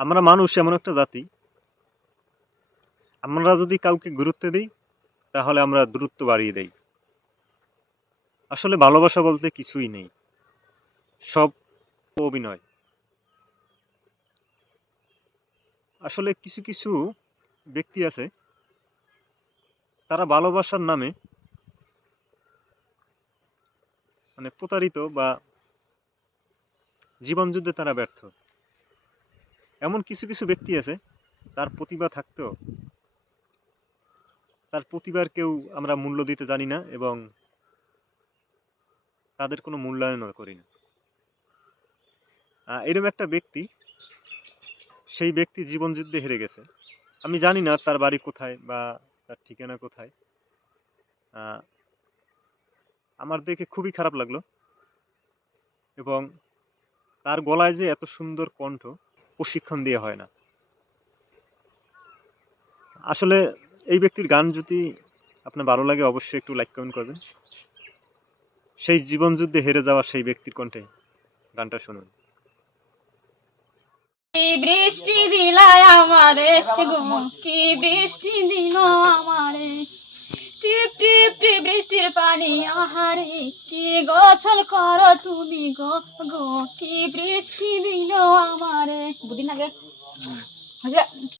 আমরা মানুষ এমন একটা জাতি। আমরা যদি কাউকে গুরুত্ব দিই, তাহলে আমরা দূরত্ব বাড়িয়ে দেই। আসলে ভালোবাসা বলতে কিছুই নেই। সব অভিনয়। আসলে কিছু কিছু ব্যক্তি আছে, তারা ভালোবাসার নামে মানে প্রতারিত বা জীবনযুদ্ধে তারা ব্যর্থ। এমন কিছু কিছু ব্যক্তি আছে, তার প্রতিভা থাকতেও, তার প্রতিভার কেউ আমরা মূল্য দিতে জানি না এবং তাদের কোনো মূল্যায়নও করি না। এরকম একটা ব্যক্তি, সেই ব্যক্তি জীবনযুদ্ধে হেরে গেছে। আমি জানি না তার বাড়ি কোথায় বা তার ঠিকানা কোথায়। আমার দেখে খুবই খারাপ লাগল এবং তার গলায় যে এত সুন্দর কণ্ঠ প্রশিক্ষণ দিয়ে হয় না। আসলে এই ব্যক্তির গান যদি আপনার ভালো লাগে, অবশ্যই একটু লাইক কমেন্ট করবেন। সেই জীবনযুদ্ধে হেরে যাওয়া সেই ব্যক্তির কণ্ঠে গানটা শুনুন। কি বৃষ্টি দিলাই আমারে কি বৃষ্টি দিল আমারে। টিপ টিপ টিপ বৃষ্টির পানি আহারে, কি গোছল করো তুমি গো গো, কি বৃষ্টি দিল আমারে। বুদিন আগে